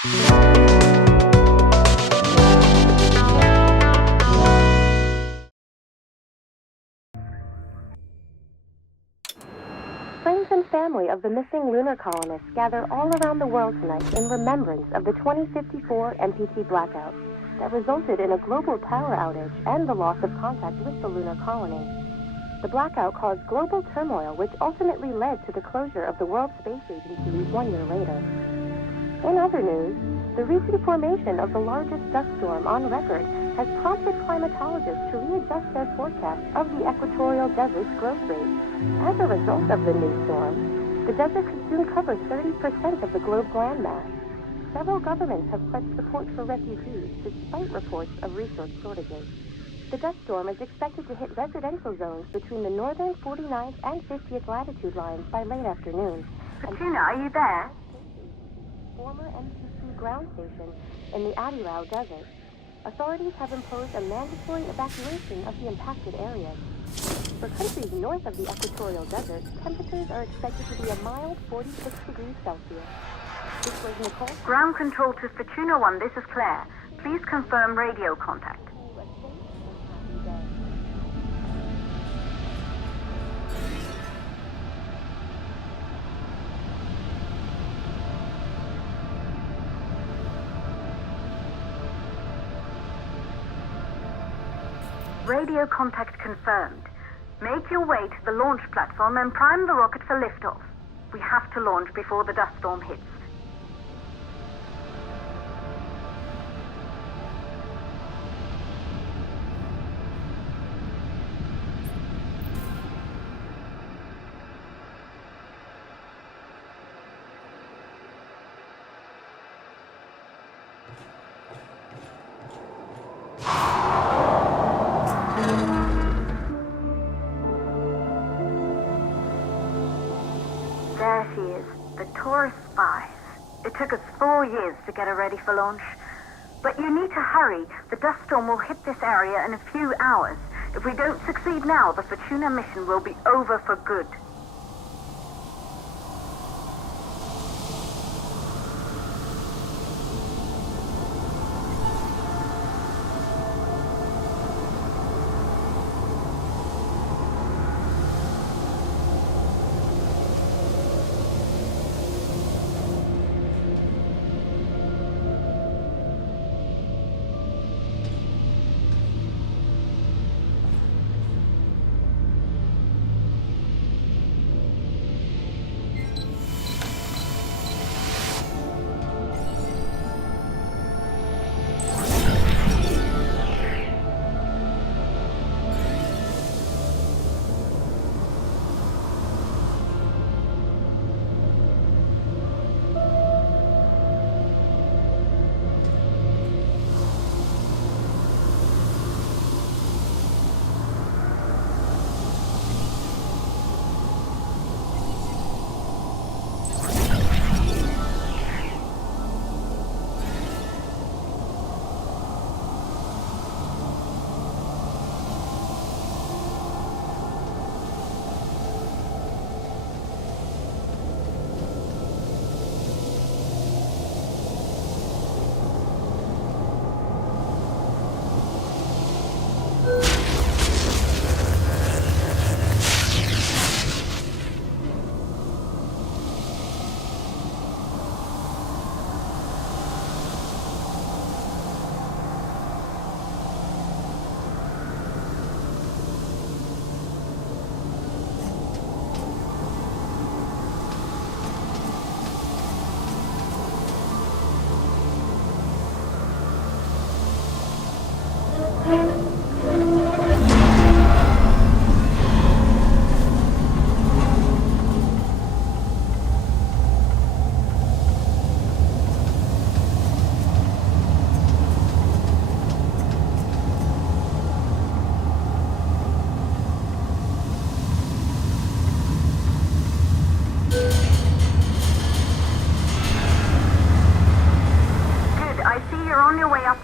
Friends and family of the missing lunar colonists gather all around the world tonight in remembrance of the 2054 MPT blackout that resulted in a global power outage and the loss of contact with the lunar colony. The blackout caused global turmoil, which ultimately led to the closure of the World Space Agency 1 year later. In other news, the recent formation of the largest dust storm on record has prompted climatologists to readjust their forecast of the equatorial desert's growth rate. As a result of the new storm, the desert could soon cover 30% of the globe's landmass. Several governments have pledged support for refugees, despite reports of resource shortages. The dust storm is expected to hit residential zones between the northern 49th and 50th latitude lines by late afternoon. Fortuna, are you there? Former MPT ground station in the Adirau Desert. Authorities have imposed a mandatory evacuation of the impacted areas. For countries north of the equatorial desert, temperatures are expected to be a mild 46 degrees Celsius. This was Nicole. Ground control to Fortuna 1, this is Claire. Please confirm radio contact. Radio contact confirmed. Make your way to the launch platform and prime the rocket for liftoff. We have to launch before the dust storm hits. There she is, the tourist spies. It took us 4 years to get her ready for launch. But you need to hurry. The dust storm will hit this area in a few hours. If we don't succeed now, the Fortuna mission will be over for good.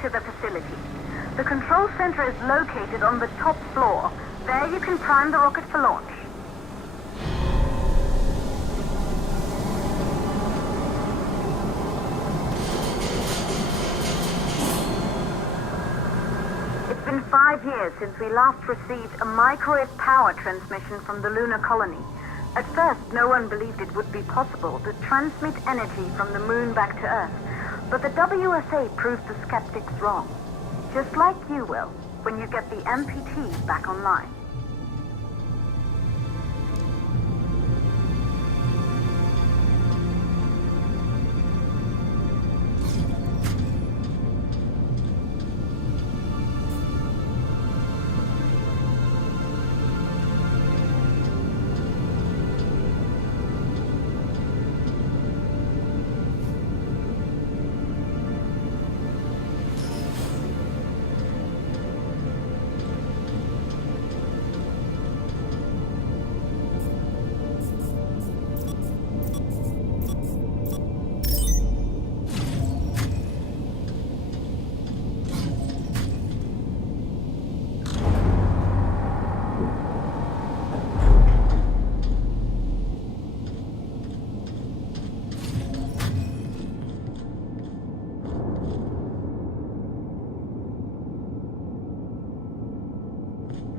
To the facility. The control center is located on the top floor. There you can prime the rocket for launch. 5 years since we last received a microwave power transmission from the lunar colony. At first, no one believed it would be possible to transmit energy from the moon back to Earth, but the WSA proved the skeptics wrong. Just like you will, when you get the MPT back online.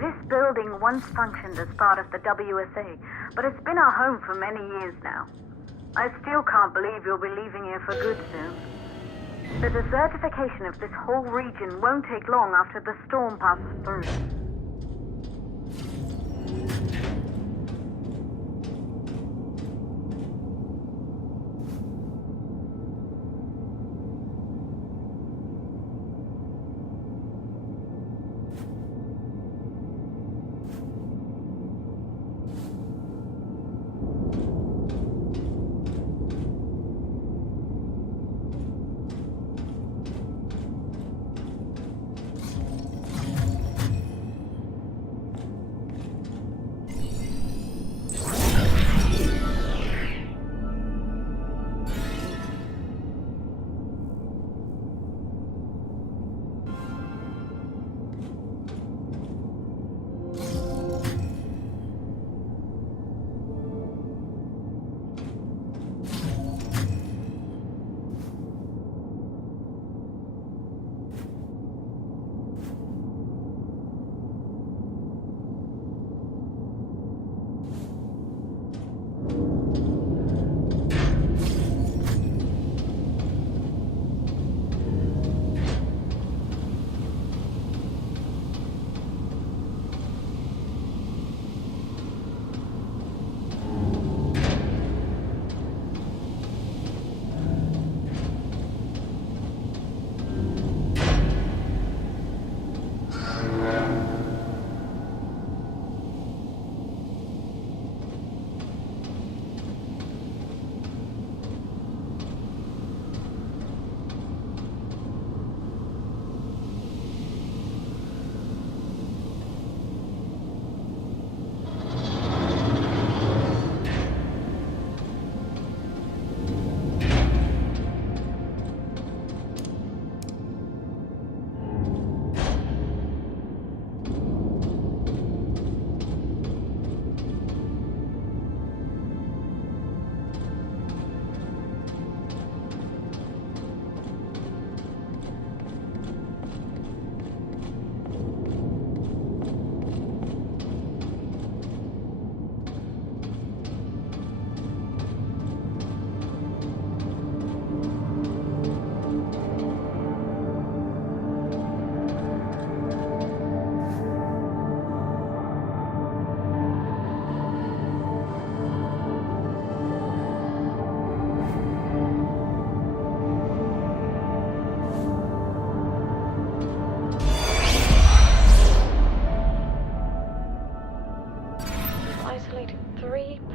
This building once functioned as part of the WSA, but it's been our home for many years now. I still can't believe you'll be leaving here for good soon. The desertification of this whole region won't take long after the storm passes through.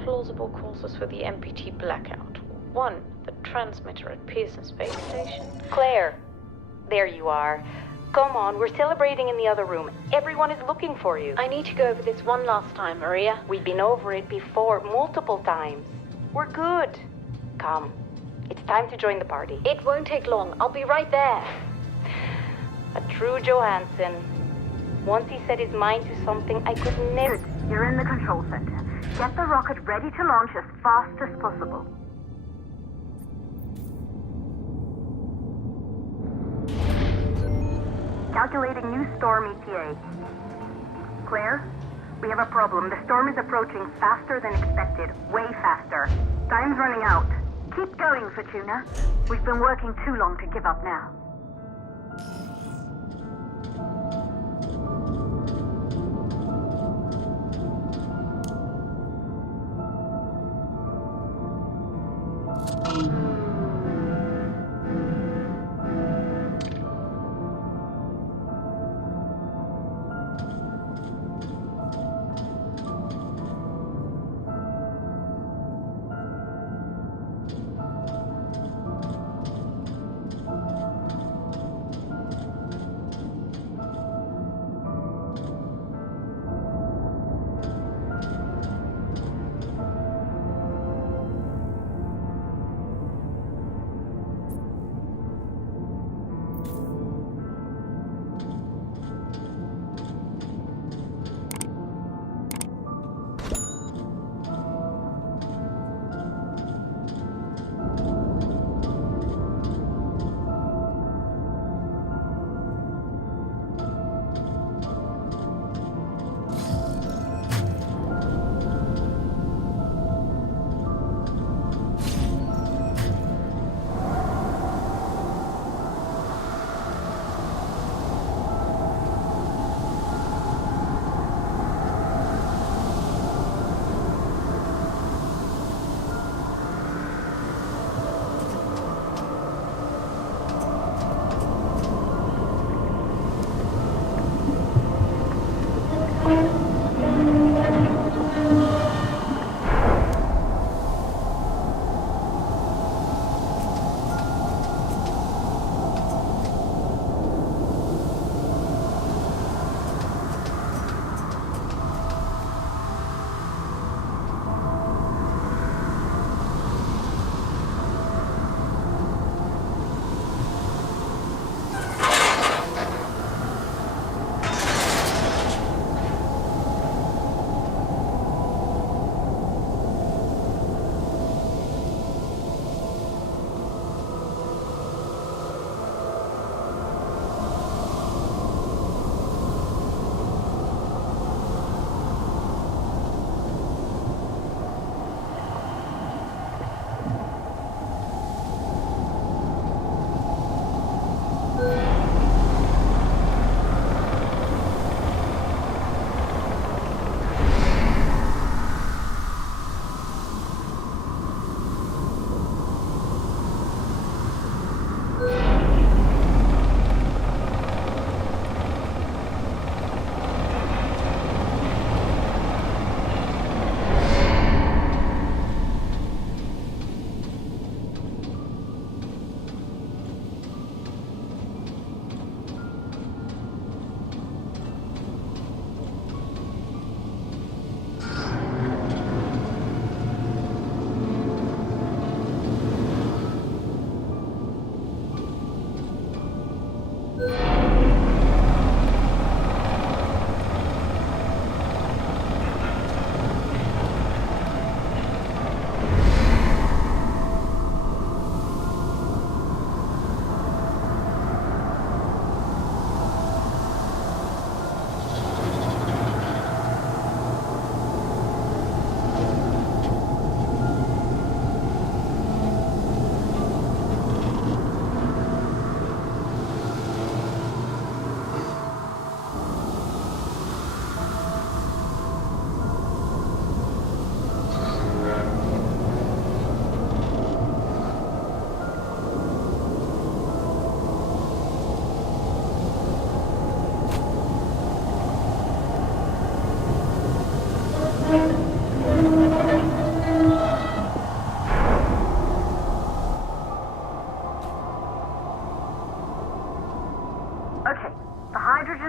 Plausible causes for the MPT blackout. 1, the transmitter at Pearson Space Station. Claire, there you are. Come on, we're celebrating in the other room. Everyone is looking for you. I need to go over this one last time, Maria. We've been over it before, multiple times. We're good. Come, it's time to join the party. It won't take long. I'll be right there. A true Johansson. Once he set his mind to something, I could never... Good. You're in the control center. Get the rocket ready to launch as fast as possible. Calculating new storm ETA. Claire, we have a problem. The storm is approaching faster than expected. Way faster. Time's running out. Keep going, Fortuna. We've been working too long to give up now.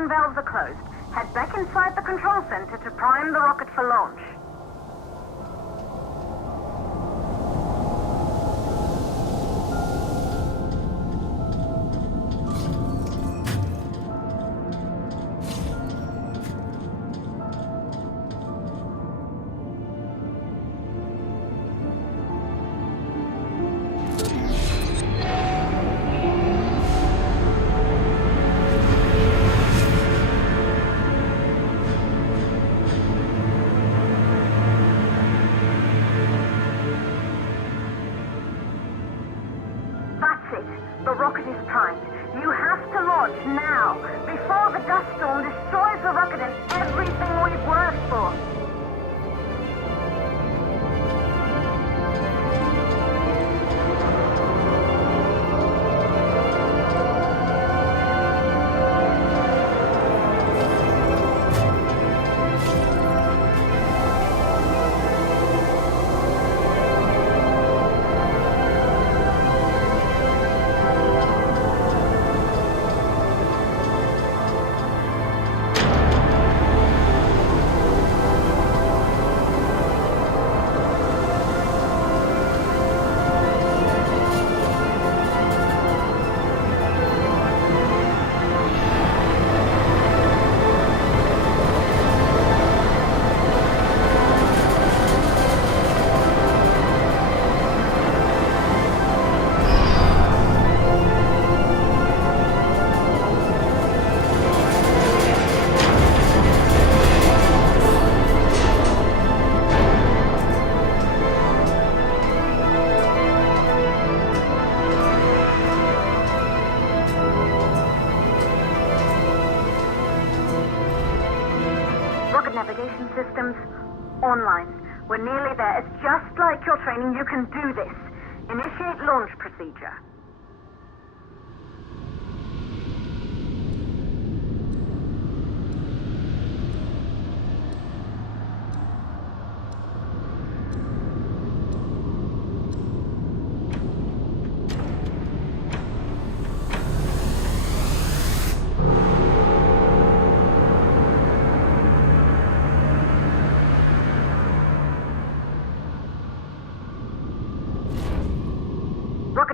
valves are closed. Head back inside the control center to prime the rocket for launch. it. The rocket is primed. You have to launch now, before the dust storm destroys the rocket and everything we've worked for. Navigation systems online. We're nearly there. It's just like your training. You can do this. Initiate launch procedure.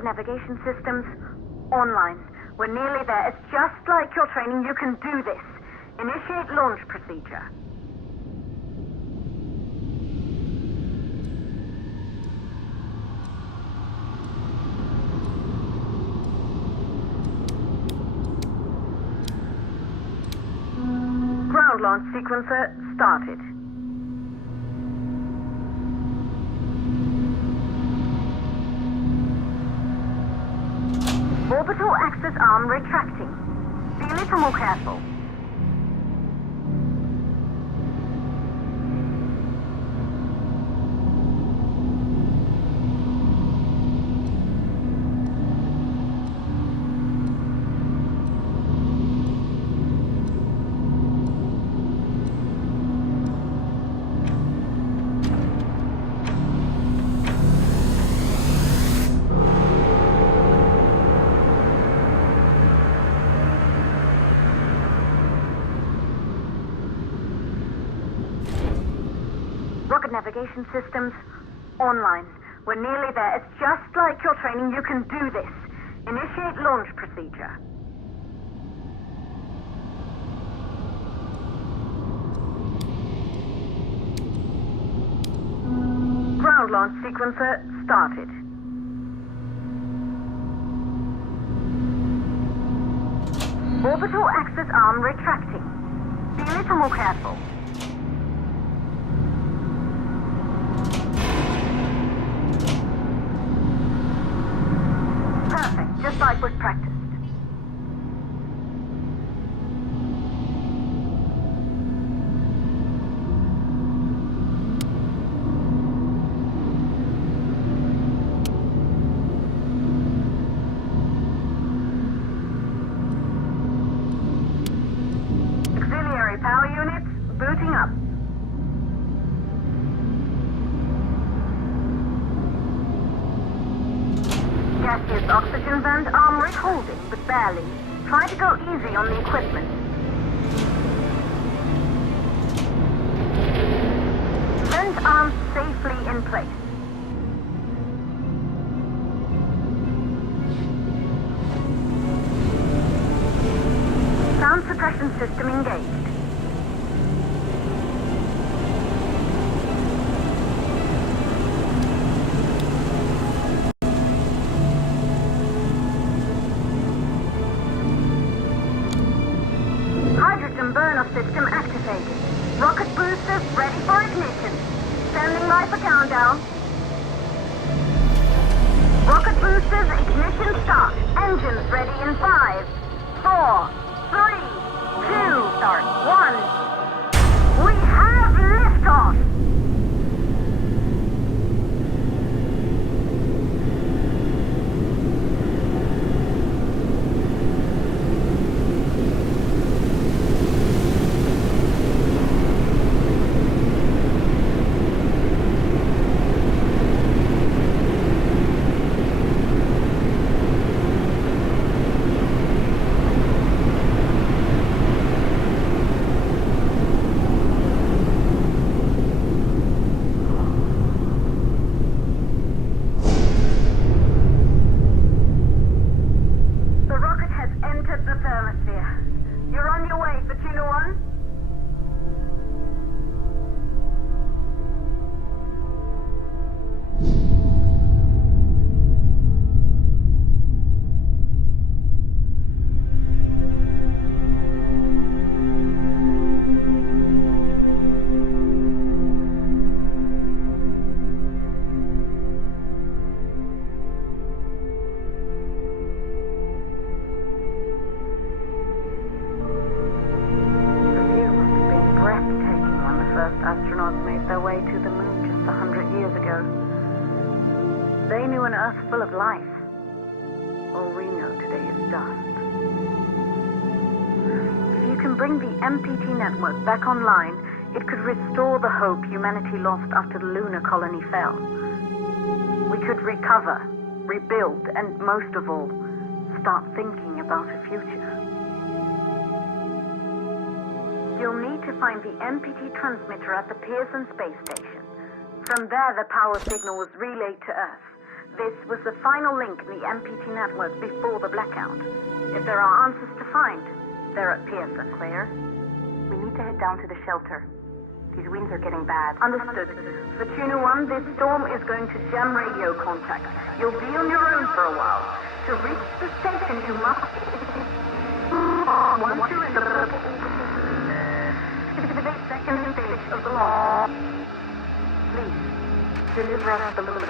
Navigation systems online. We're nearly there. It's just like your training. You can do this. Initiate launch procedure. Ground launch sequencer started. Orbital access arm retracting. Be a little more careful. Navigation systems online. We're nearly there. It's just like your training. You can do this. Initiate launch procedure. Ground launch sequencer started. Orbital access arm retracting. Be a little more careful. Just like was practiced. Auxiliary power units booting up. Gaseous oxygen vent arm holding, but barely. Try to go easy on the equipment. Vent arms safely in place. Sound suppression system engaged. System activated. Rocket boosters ready for ignition. Standing by for countdown. Rocket boosters ignition start. start. 1. We have liftoff! Astronauts made their way to the moon just 100 years ago. They knew an Earth full of life. All we know today is dust. If you can bring the MPT network back online, it could restore the hope humanity lost after the lunar colony fell. We could recover, rebuild, and most of all, start thinking about a future. You'll need to find the MPT transmitter at the Pearson space station. From there, the power signal was relayed to Earth. This was the final link in the MPT network before the blackout. If there are answers to find, they're at Pearson. Claire, we need to head down to the shelter. These winds are getting bad. Understood. Fortuna 1, this storm is going to jam radio contact. You'll be on your own for a while. To reach the station, you must... Once you're in the purple... the second stage of the launch. Please, deliver us the moon.